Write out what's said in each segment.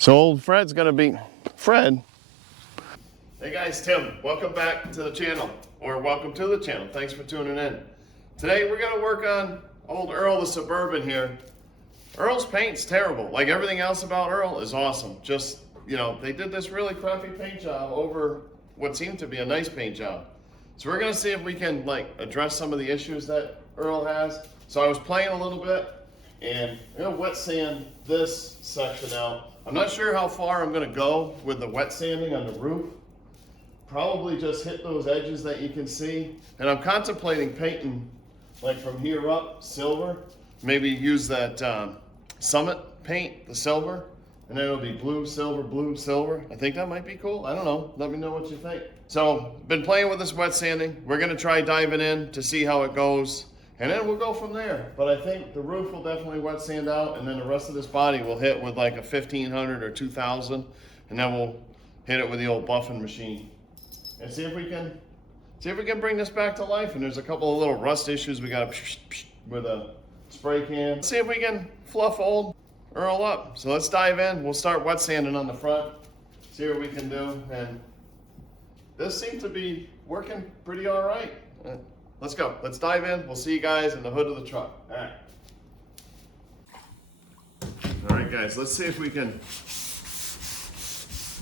So old Fred's gonna be Fred. Hey guys, Tim. Welcome back to the channel, or welcome to the channel. Thanks for tuning in. Today we're gonna work on old Earl the Suburban here. Earl's paint's terrible. Like everything else about Earl is awesome. Just, you know, they did this really crappy paint job over what seemed to be a nice paint job. So we're gonna see if we can like address some of the issues that Earl has. So I was playing a little bit and I'm gonna wet sand this section out. I'm not sure how far I'm gonna go with the wet sanding on the roof. Probably just hit those edges that you can see. And I'm contemplating painting like from here up silver. Maybe use that Summit paint, the silver, and then it'll be blue, silver. I think that might be cool. I don't know. Let me know what you think. So, been playing with this wet sanding. We're gonna try diving in to see how it goes, and then we'll go from there. But I think the roof will definitely wet sand out, and then the rest of this body will hit with like a 1500 or 2000, and then we'll hit it with the old buffing machine and see if we can bring this back to life. And there's a couple of little rust issues we got with a spray can. See if we can fluff old Earl up. So let's dive in. We'll start wet sanding on the front, see what we can do. And this seemed to be working pretty all right. Let's go. Let's dive in. We'll see you guys in the hood of the truck. All right. All right, guys. Let's see if we can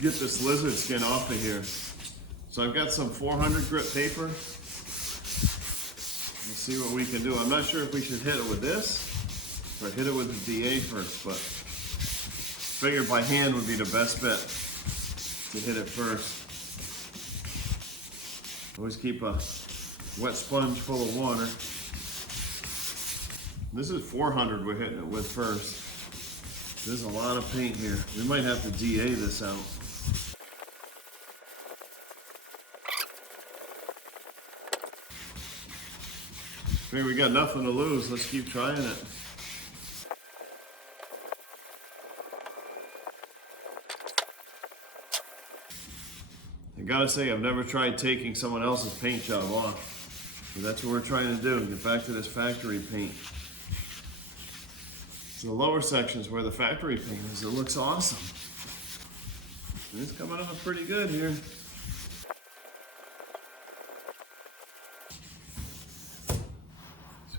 get this lizard skin off of here. So I've got some 400 grit paper. Let's see what we can do. I'm not sure if we should hit it with this or hit it with the DA first, but figured by hand would be the best bet to hit it first. Always keep a wet sponge full of water. This is 400 we're hitting it with first. There's a lot of paint here. We might have to DA this out. Hey, we got nothing to lose. Let's keep trying it. I gotta say, I've never tried taking someone else's paint job off. So that's what we're trying to do, get back to this factory paint. So the lower sections where the factory paint is, it looks awesome. And it's coming up pretty good here.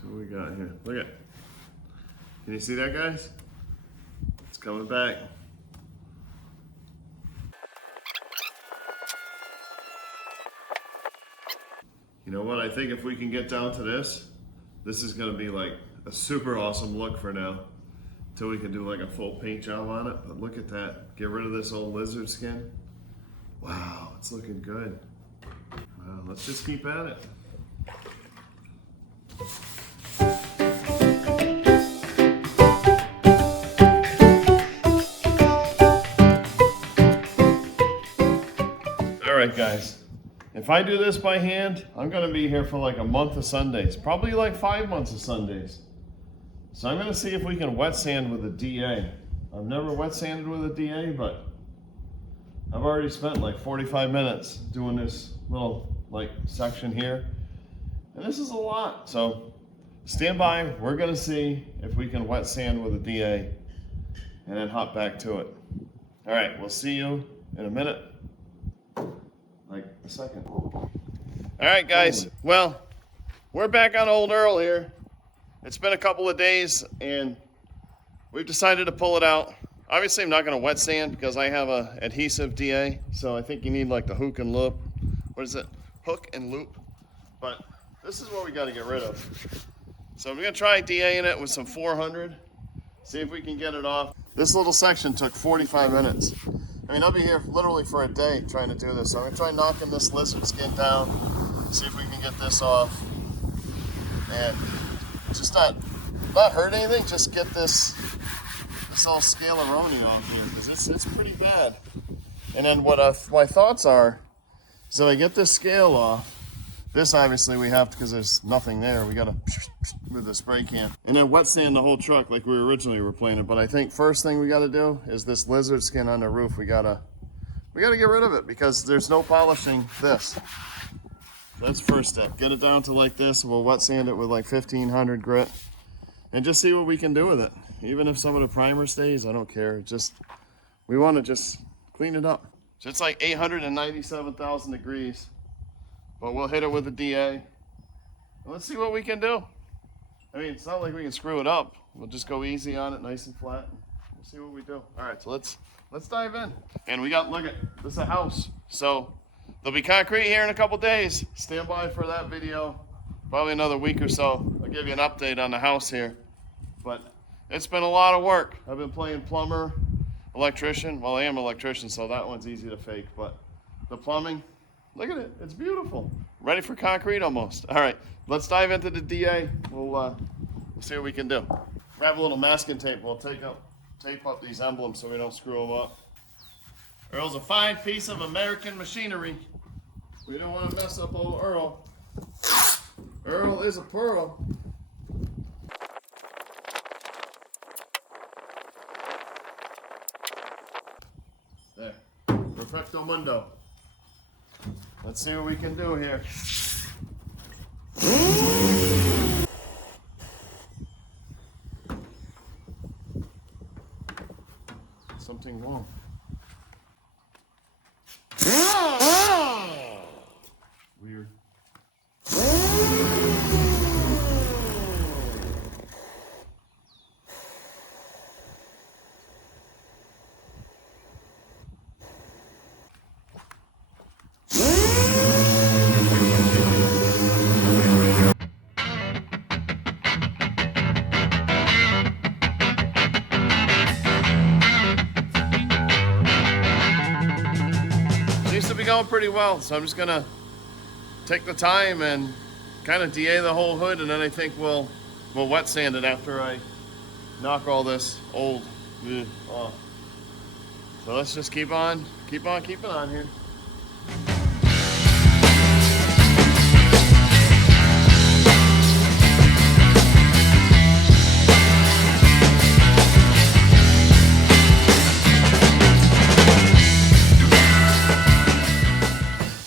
What we got here? Look at it. Can you see that, guys? It's coming back. You know what? I think if we can get down to this is going to be like a super awesome look for now. Until we can do like a full paint job on it. But look at that. Get rid of this old lizard skin. Wow, it's looking good. Wow, let's just keep at it. All right, guys, if I do this by hand, I'm gonna be here for like a month of Sundays, probably like 5 months of Sundays. So I'm gonna see if we can wet sand with a DA. I've never wet sanded with a DA, but I've already spent like 45 minutes doing this little like section here. And this is a lot, so stand by. We're gonna see if we can wet sand with a DA and then hop back to it. All right, we'll see you in a minute. Like a second. All right, guys. Well, we're back on old Earl here. It's been a couple of days and we've decided to pull it out. Obviously, I'm not going to wet sand because I have a adhesive DA. So I think you need like the hook and loop. What is it? Hook and loop. But this is what we got to get rid of. So I'm going to try DAing it with some 400. See if we can get it off. This little section took 45 minutes. I mean, I'll be here literally for a day trying to do this. So I'm gonna try knocking this lizard skin down, see if we can get this off, and just not hurt anything. Just get this little scalaroni off here because it's pretty bad. And then what my thoughts are is that I get this scale off. This obviously we have to because there's nothing there. We gotta with the spray can and then wet sand the whole truck like we originally were planning. But I think first thing we got to do is this lizard skin on the roof. We gotta get rid of it because there's no polishing this. That's the first step. Get it down to like this. We'll wet sand it with like 1500 grit and just see what we can do with it. Even if some of the primer stays, I don't care. Just we want to just clean it up. So it's like 897,000 degrees, but we'll hit it with a DA. Let's see what we can do. I mean, it's not like we can screw it up. We'll just go easy on it, nice and flat. We'll see what we do. All right, so let's dive in. And we got, look at, this is a house. So there'll be concrete here in a couple days. Stand by for that video. Probably another week or so. I'll give you an update on the house here. But it's been a lot of work. I've been playing plumber, electrician. Well, I am an electrician, so that one's easy to fake. But the plumbing, look at it. It's beautiful. Ready for concrete almost. All right, let's dive into the DA. We'll see what we can do. Grab a little masking tape. We'll tape up these emblems so we don't screw them up. Earl's a fine piece of American machinery. We don't want to mess up old Earl. Earl is a pearl. There. Perfecto mundo. Let's see what we can do here. Something wrong. Weird. Seems to be going pretty well, so I'm just gonna take the time and kind of DA the whole hood, and then I think we'll wet sand it after I knock all this old off. So let's just keep on keeping on here.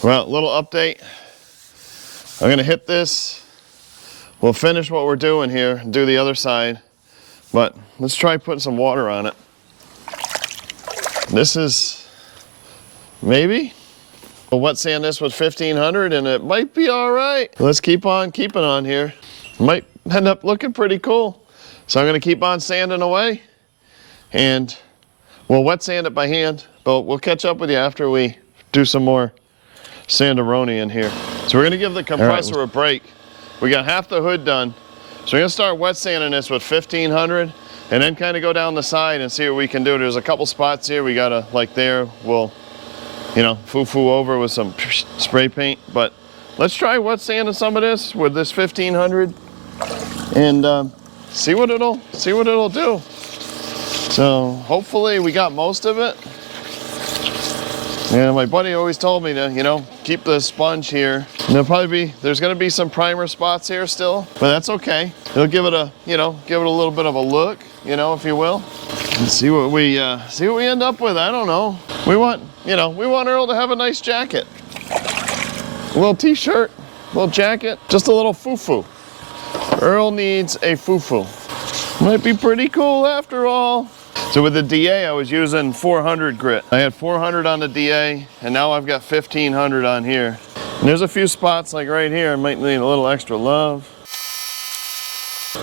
Well, little update. I'm gonna hit this. We'll finish what we're doing here and do the other side, but let's try putting some water on it. This is maybe. We'll wet sand this with 1500 and it might be all right. Let's keep on keeping on here. Might end up looking pretty cool. So I'm gonna keep on sanding away and we'll wet sand it by hand, but we'll catch up with you after we do some more Sandaroni in here. So we're gonna give the compressor a break. We got half the hood done. So we're gonna start wet sanding this with 1500 and then kind of go down the side and see what we can do. There's a couple spots here we gotta, like there, we'll, you know, foo-foo over with some spray paint. But let's try wet sanding some of this with this 1500 and see what it'll do. So hopefully we got most of it. Yeah, my buddy always told me to, you know, keep the sponge here. And there's gonna be some primer spots here still, but that's okay. It'll give it a, you know, give it a little bit of a look, you know, if you will. And see what we end up with. I don't know. We want Earl to have a nice jacket. A little t-shirt, a little jacket, just a little foo-foo. Earl needs a foo-foo. Might be pretty cool after all. So with the DA, I was using 400 grit. I had 400 on the DA, and now I've got 1500 on here. And there's a few spots, like right here, I might need a little extra love.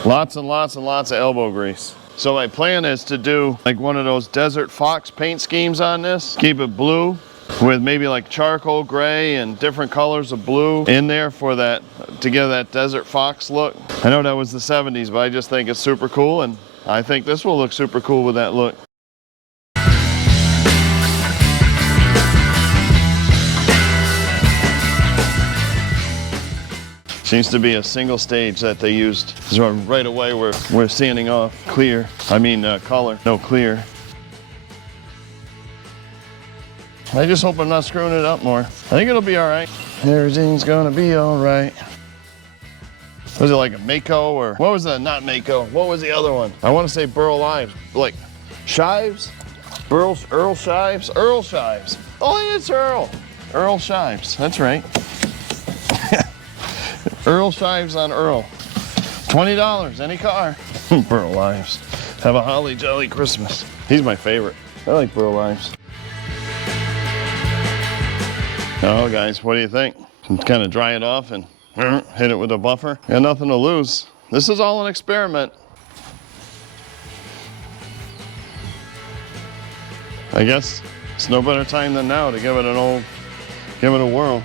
Lots and lots and lots of elbow grease. So my plan is to do like one of those Desert Fox paint schemes on this. Keep it blue with maybe like charcoal gray and different colors of blue in there for that, to give that Desert Fox look. I know that was the 70s, but I just think it's super cool, and I think this will look super cool with that look. Seems to be a single stage that they used. This is right away we're sanding off clear. I mean color, no clear. I just hope I'm not screwing it up more. I think it'll be all right. Everything's gonna be all right. Was it like a Mako or what was that? Not Mako. What was the other one? I want to say Burl Ives, like Shives, Earl Shives, Earl Shives. Oh, it's Earl. Earl Shives. That's right. Earl Shives on Earl. $20, any car. Burl Ives. Have a holly jolly Christmas. He's my favorite. I like burl lines. Oh, guys, what do you think? Kind of dry it off and hit it with a buffer. Got nothing to lose. This is all an experiment. I guess it's no better time than now to give it a whirl.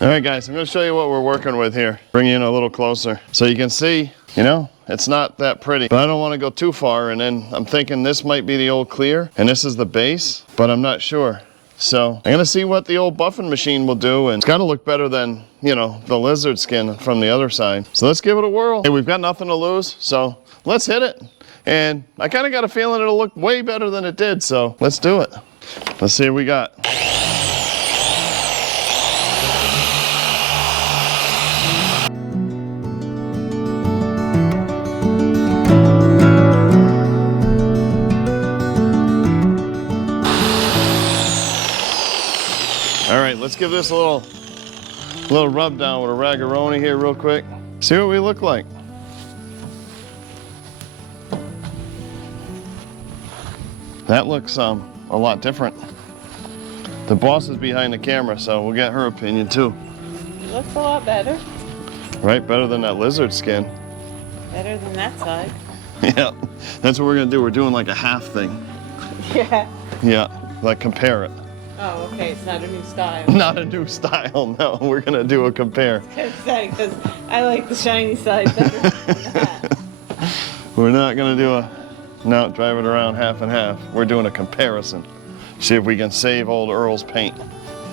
All right, guys, I'm gonna show you what we're working with here. Bring you in a little closer so you can see, you know, it's not that pretty, but I don't want to go too far. And then I'm thinking this might be the old clear and this is the base, but I'm not sure. So I'm gonna see what the old buffing machine will do, and it's gotta look better than, you know, the lizard skin from the other side. So let's give it a whirl. Hey, we've got nothing to lose, so let's hit it. And I kind of got a feeling it'll look way better than it did, so let's do it. Let's see what we got. All right, let's give this a little rub down with a ragaroni here real quick. See what we look like. That looks a lot different. The boss is behind the camera, so we'll get her opinion too. It looks a lot better. Right, better than that lizard skin. Better than that side. Yeah, that's what we're gonna do. We're doing like a half thing. Yeah. Yeah, like compare it. Oh, okay, it's not a new style. Not a new style, no. We're gonna do a compare. I was saying, because I like the shiny side better than that. We're not gonna do no, drive it around half and half. We're doing a comparison. See if we can save old Earl's paint.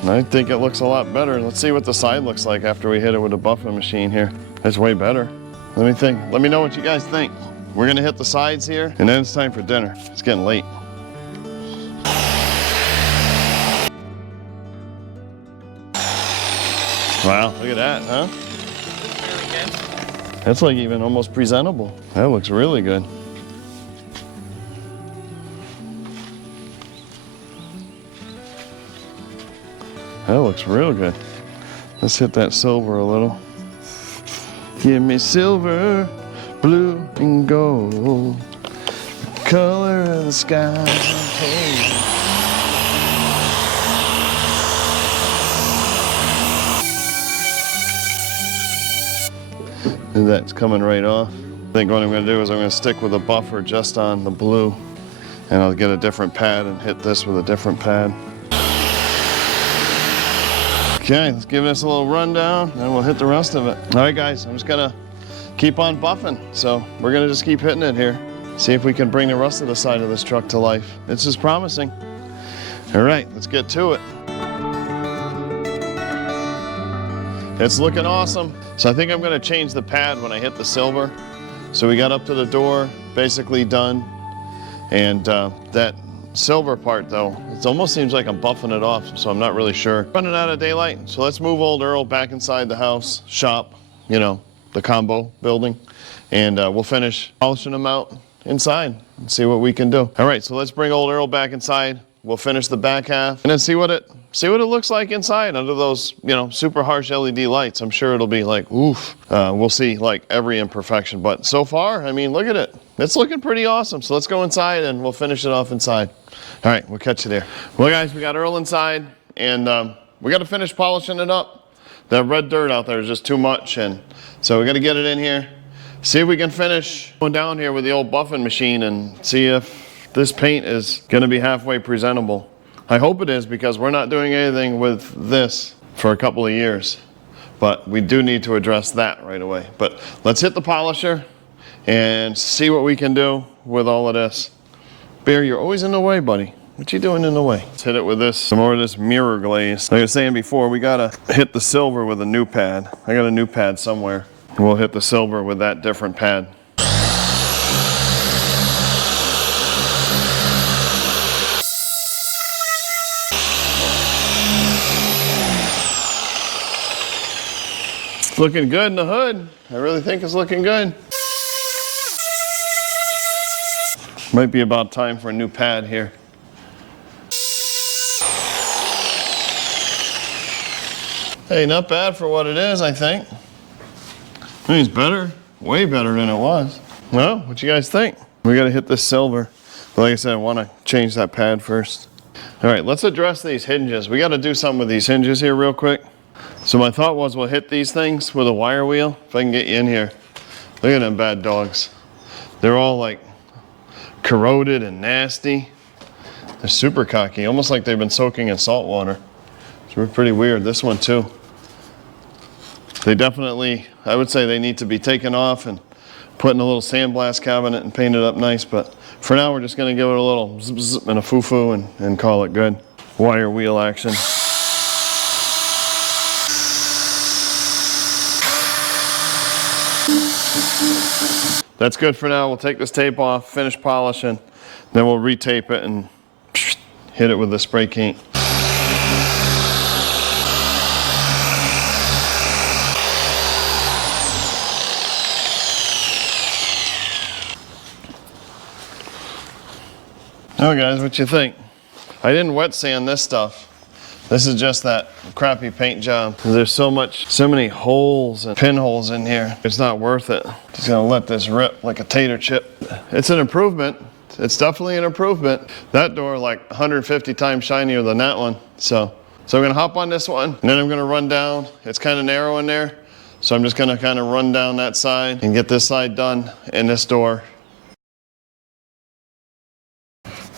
I think it looks a lot better. Let's see what the side looks like after we hit it with a buffing machine here. It's way better. Let me think. Let me know what you guys think. We're gonna hit the sides here, and then it's time for dinner. It's getting late. Wow, look at that, huh? Looks really good. That's like even almost presentable. That looks really good. That looks real good. Let's hit that silver a little. Give me silver, blue, and gold. The color of the sky. And that's coming right off. I think what I'm going to do is I'm going to stick with a buffer just on the blue, and I'll get a different pad and hit this with a different pad. Okay, let's give this a little rundown and we'll hit the rest of it. All right, guys, I'm just gonna keep on buffing. So we're gonna just keep hitting it here. See if we can bring the rest of the side of this truck to life. This is promising. All right, let's get to it. It's looking awesome. So I think I'm gonna change the pad when I hit the silver. So we got up to the door, basically done. And that silver part though, it almost seems like I'm buffing it off, so I'm not really sure. Running out of daylight, so let's move old Earl back inside the house, shop, you know, the combo building, and we'll finish polishing them out inside and see what we can do. All right, so let's bring old Earl back inside. We'll finish the back half and then see what it looks like inside under those, you know, super harsh LED lights. I'm sure it'll be like, oof. We'll see like every imperfection, but so far, I mean, look at it. It's looking pretty awesome. So let's go inside and we'll finish it off inside. All right, we'll catch you there. Well, guys, we got Earl inside, and we got to finish polishing it up. That red dirt out there is just too much, and so we got to get it in here. See if we can finish going down here with the old buffing machine and see if this paint is going to be halfway presentable. I hope it is, because we're not doing anything with this for a couple of years, but we do need to address that right away. But let's hit the polisher and see what we can do with all of this. Bear, you're always in the way, buddy. What you doing in the way? Let's hit it with this, some more of this mirror glaze. Like I was saying before, we gotta hit the silver with a new pad. I got a new pad somewhere. We'll hit the silver with that different pad. It's looking good in the hood. I really think it's looking good. Might be about time for a new pad here. Hey, not bad for what it is, I think. I mean, it's better, way better than it was. Well, what you guys think? We gotta hit this silver. But like I said, I want to change that pad first. All right, let's address these hinges. We got to do something with these hinges here real quick. So my thought was we'll hit these things with a wire wheel. If I can get you in here. Look at them bad dogs. They're all like corroded and nasty. They're super cocky, almost like they've been soaking in salt water. It's pretty weird. This one too. They definitely, I would say they need to be taken off and put in a little sandblast cabinet and painted up nice. But for now, we're just going to give it a little zip, zip and a foo-foo and call it good. Wire wheel action. That's good for now. We'll take this tape off, finish polishing, then we'll retape it and hit it with the spray paint. Oh guys, what you think? I didn't wet sand this stuff. This is just that crappy paint job. There's so many holes and pinholes in here. It's not worth it. Just gonna let this rip like a tater chip. It's an improvement. It's definitely an improvement. That door like 150 times shinier than that one. So I'm gonna hop on this one and then I'm gonna run down. It's kind of narrow in there. So I'm just gonna kind of run down that side and get this side done and this door.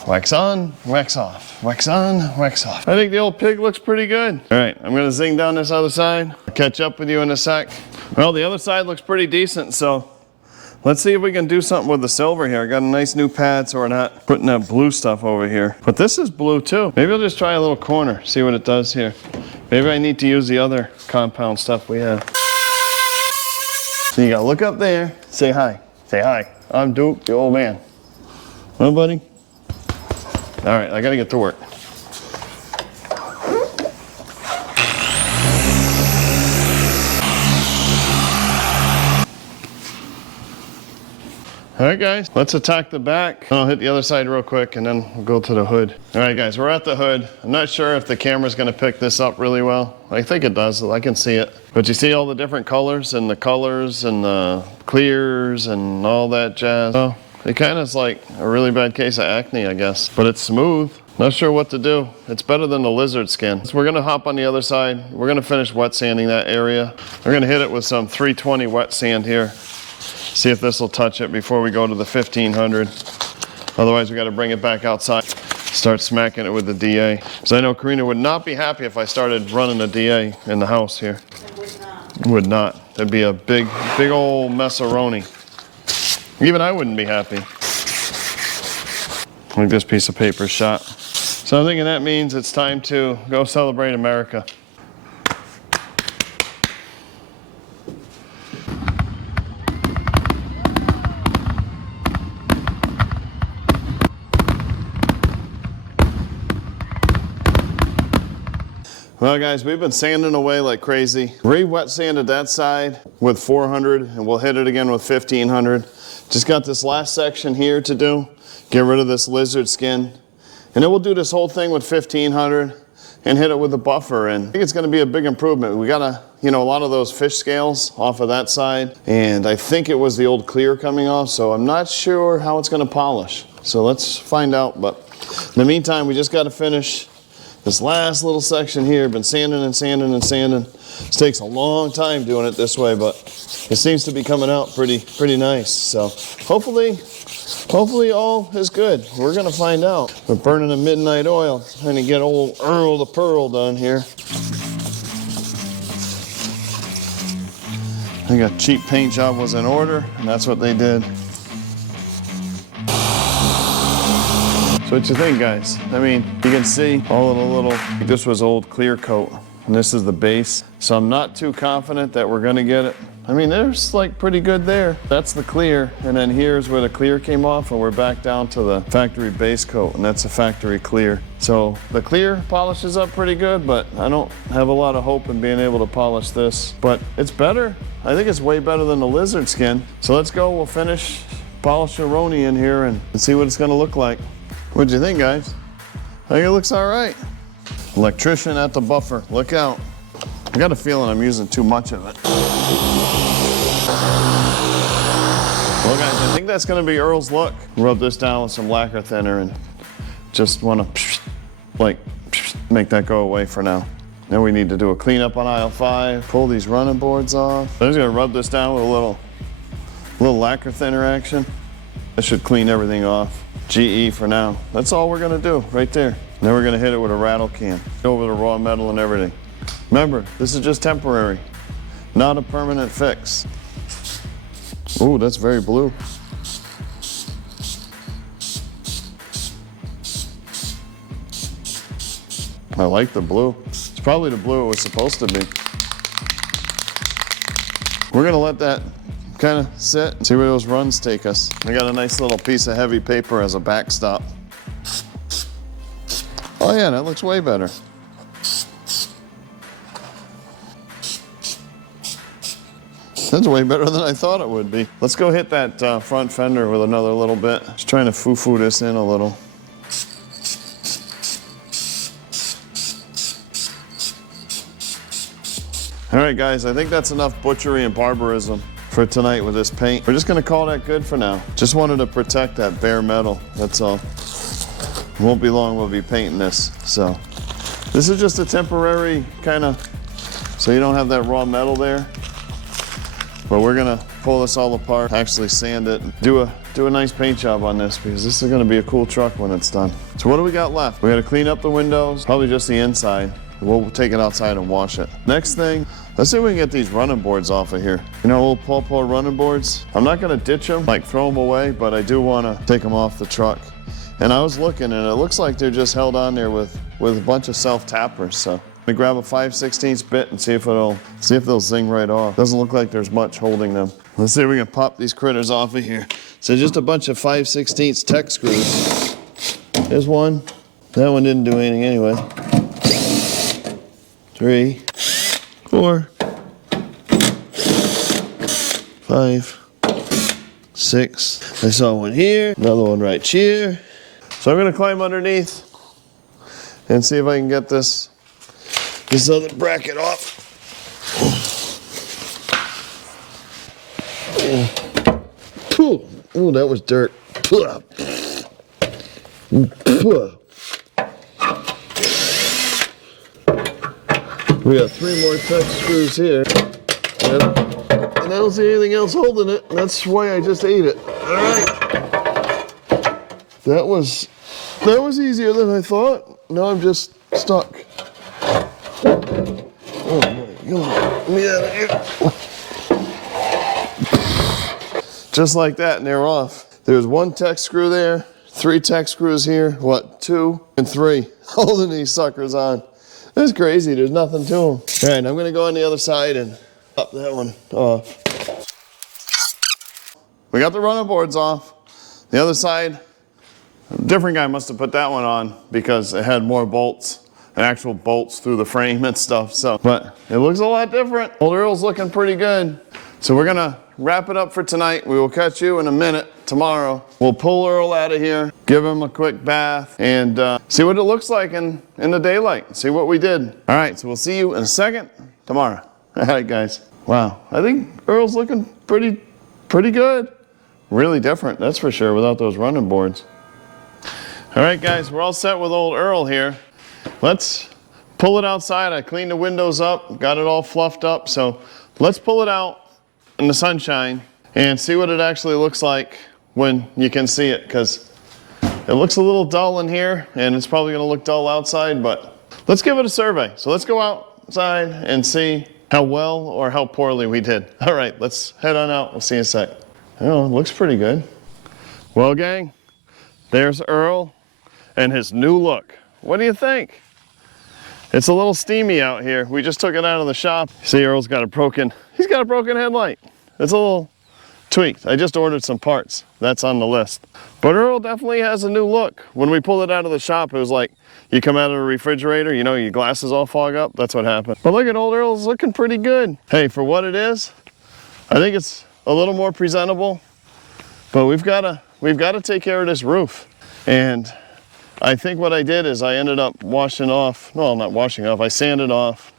Wax on, wax off, wax on, wax off. I think the old pig looks pretty good. All right, I'm gonna zing down this other side. I'll catch up with you in a sec. Well, the other side looks pretty decent, so let's see if we can do something with the silver here. I got a nice new pad, so we're not putting that blue stuff over here. But this is blue too. Maybe I'll just try a little corner, see what it does here. Maybe I need to use the other compound stuff we have. So you gotta look up there, say hi. Say hi. I'm Duke, the old man. Well, buddy? All right, I gotta get to work. All right, guys, let's attack the back. I'll hit the other side real quick and then we'll go to the hood. All right, guys, we're at the hood. I'm not sure if the camera's gonna pick this up really well. I think it does, I can see it. But you see all the different colors and the clears and all that jazz. Oh, it kind of is like a really bad case of acne, I guess. But it's smooth. Not sure what to do. It's better than the lizard skin. So we're gonna hop on the other side. We're gonna finish wet sanding that area. We're gonna hit it with some 320 wet sand here. See if this will touch it before we go to the 1500. Otherwise, we gotta bring it back outside. Start smacking it with the DA. Because I know Karina would not be happy if I started running a DA in the house here. I would not. Would not. That'd be a big old mess-a-roni. Even I wouldn't be happy. Like this piece of paper shot. So I'm thinking that means it's time to go celebrate America. Well guys, we've been sanding away like crazy. Re-wet sanded that side with 400 and we'll hit it again with 1500. Just got this last section here to do. Get rid of this lizard skin. And then we'll do this whole thing with 1500 and hit it with a buffer. And I think it's gonna be a big improvement. We got a lot of those fish scales off of that side. And I think it was the old clear coming off. So I'm not sure how it's gonna polish. So let's find out. But in the meantime, we just gotta finish this last little section here. Been sanding and sanding and sanding. This takes a long time doing it this way, but it seems to be coming out pretty nice. So hopefully all is good. We're gonna find out. We're burning a midnight oil, trying to get old Earl the Pearl done here. I think a cheap paint job was in order, and that's what they did. So what you think, guys? I mean, you can see all of the little, this was old clear coat, and this is the base. So I'm not too confident that we're gonna get it. I mean, there's like pretty good there. That's the clear, and then here's where the clear came off, and we're back down to the factory base coat, and that's a factory clear. So the clear polishes up pretty good, but I don't have a lot of hope in being able to polish this. But it's better. I think it's way better than the lizard skin. So let's go, we'll finish polish a Roni in here and see what it's gonna look like. What'd you think, guys? I think it looks all right. Electrician at the buffer, look out. I got a feeling I'm using too much of it. Well guys, I think that's gonna be Earl's look. Rub this down with some lacquer thinner and just wanna like make that go away for now. Then we need to do a cleanup on aisle 5, pull these running boards off. I'm just gonna rub this down with a little lacquer thinner action. That should clean everything off. GE for now. That's all we're gonna do right there. Then we're gonna hit it with a rattle can over the raw metal and everything. Remember, this is just temporary, not a permanent fix. Ooh, that's very blue. I like the blue. It's probably the blue it was supposed to be. We're gonna let that kind of sit and see where those runs take us. I got a nice little piece of heavy paper as a backstop. Oh yeah, that looks way better. That's way better than I thought it would be. Let's go hit that front fender with another little bit. Just trying to foo-foo this in a little. All right, guys, I think that's enough butchery and barbarism for tonight with this paint. We're just gonna call that good for now. Just wanted to protect that bare metal, that's all. It won't be long, we'll be painting this. So this is just a temporary kind of, so you don't have that raw metal there. But we're gonna pull this all apart, actually sand it, and do a nice paint job on this because this is gonna be a cool truck when it's done. So what do we got left? We gotta clean up the windows, probably just the inside. We'll take it outside and wash it. Next thing, let's see if we can get these running boards off of here. You know, old Paw running boards? I'm not gonna ditch them, like throw them away, but I do wanna take them off the truck. And I was looking and it looks like they're just held on there with a bunch of self-tappers, so. I'm gonna grab a 5/16 bit and see if they'll zing right off. Doesn't look like there's much holding them. Let's see if we can pop these critters off of here. So just a bunch of 5/16 tech screws. There's one. That one didn't do anything anyway. 3, 4, 5, 6. I saw one here, another one right here. So I'm gonna climb underneath and see if I can get this other bracket off. Ooh, that was dirt. We got 3 more tech screws here. And I don't see anything else holding it. That's why I just ate it. All right. That was easier than I thought. Now I'm just stuck. Oh my God. Let me out of here. Just like that, and they're off. There's 1 tech screw there, 3 tech screws here, 2 and 3, holding these suckers on. That's crazy, there's nothing to them. All right, I'm gonna go on the other side and pop that one off. We got the running boards off. The other side, a different guy must have put that one on because it had more bolts, actual bolts through the frame and stuff, so. But it looks a lot different. Old Earl's looking pretty good. So we're gonna wrap it up for tonight. We will catch you in a minute tomorrow. We'll pull Earl out of here, give him a quick bath, and see what it looks like in the daylight, see what we did. All right, so we'll see you in a second tomorrow. All right, guys. Wow, I think Earl's looking pretty good. Really different, that's for sure, without those running boards. All right, guys, we're all set with old Earl here. Let's pull it outside. I cleaned the windows up, got it all fluffed up, so let's pull it out in the sunshine and see what it actually looks like when you can see it, because it looks a little dull in here and it's probably going to look dull outside, but let's give it a survey. So let's go outside and see how well or how poorly we did. All right, let's head on out. We'll see you in a sec. Oh, it looks pretty good. Well, gang, there's Earl and his new look. What do you think? It's a little steamy out here. We just took it out of the shop. See, Earl's got a broken headlight. It's a little tweaked. I just ordered some parts. That's on the list. But Earl definitely has a new look. When we pulled it out of the shop, it was like you come out of the refrigerator, you know, your glasses all fog up. That's what happened. But look at old Earl's looking pretty good. Hey, for what it is, I think it's a little more presentable. But we've got to take care of this roof. And I think what I did is I ended up washing off, no, not washing off, I sanded off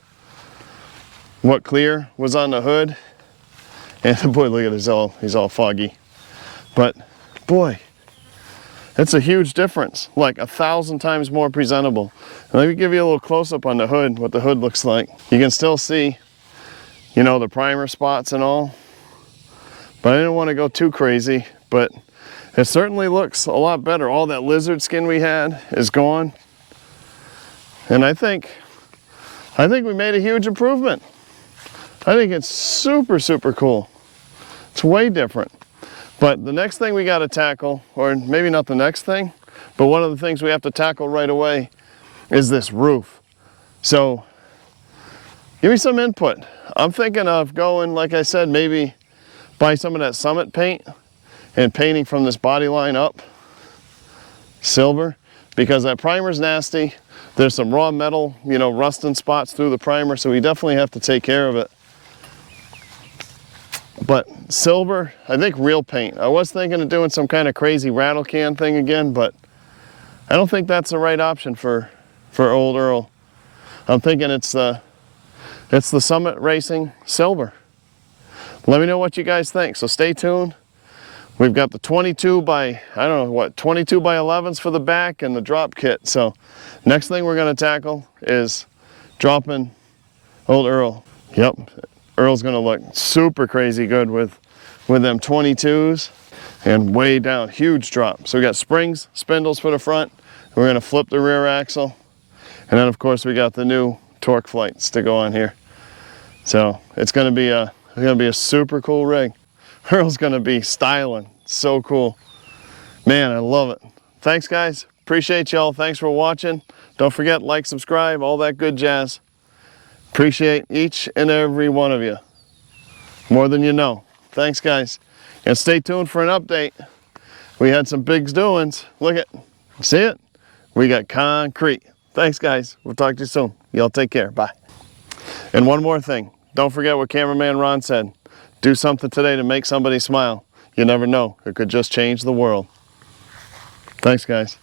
what clear was on the hood. And boy, look at it, he's all foggy. But boy, it's a huge difference, like 1,000 times more presentable. And let me give you a little close-up on the hood, what the hood looks like. You can still see, you know, the primer spots and all, but I didn't want to go too crazy, but it certainly looks a lot better. All that lizard skin we had is gone. And I think we made a huge improvement. I think it's super, super cool. It's way different. But the next thing we got to tackle, or maybe not the next thing, but one of the things we have to tackle right away is this roof. So give me some input. I'm thinking of going, like I said, maybe buy some of that Summit paint and painting from this body line up silver, because that primer's nasty. There's some raw metal, you know, rusting spots through the primer, so we definitely have to take care of it. But silver, I think real paint. I was thinking of doing some kind of crazy rattle can thing again, but I don't think that's the right option for old Earl. I'm thinking it's the Summit Racing silver. Let me know what you guys think, so stay tuned. We've got the 22 by, I don't know what, 22 by 11s for the back and the drop kit. So next thing we're gonna tackle is dropping old Earl. Yep. Earl's gonna look super crazy good with them 22s and way down, huge drop. So we got springs, spindles for the front. We're gonna flip the rear axle. And then of course we got the new torque flights to go on here. So it's gonna be a super cool rig. Earl's gonna be styling, so cool. Man, I love it. Thanks guys, appreciate y'all. Thanks for watching. Don't forget, like, subscribe, all that good jazz. Appreciate each and every one of you, more than you know. Thanks guys, and stay tuned for an update. We had some big doings. Look at, see it? We got concrete. Thanks guys, we'll talk to you soon. Y'all take care, bye. And one more thing, don't forget what cameraman Ron said. Do something today to make somebody smile. You never know, it could just change the world. Thanks guys.